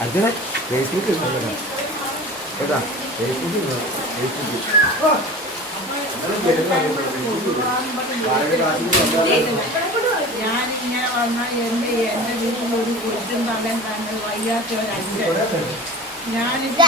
Arjuna Facebook ഏതാ Facebook ഞാനിങ്ങനെ വന്നാൽ എൻ്റെ വീട്ടിൽ ഒരു കുറ്റും തടയാൻ തന്നെ വയ്യാത്ത ഒരു അച്ഛൻ ഞാനിപ്പോൾ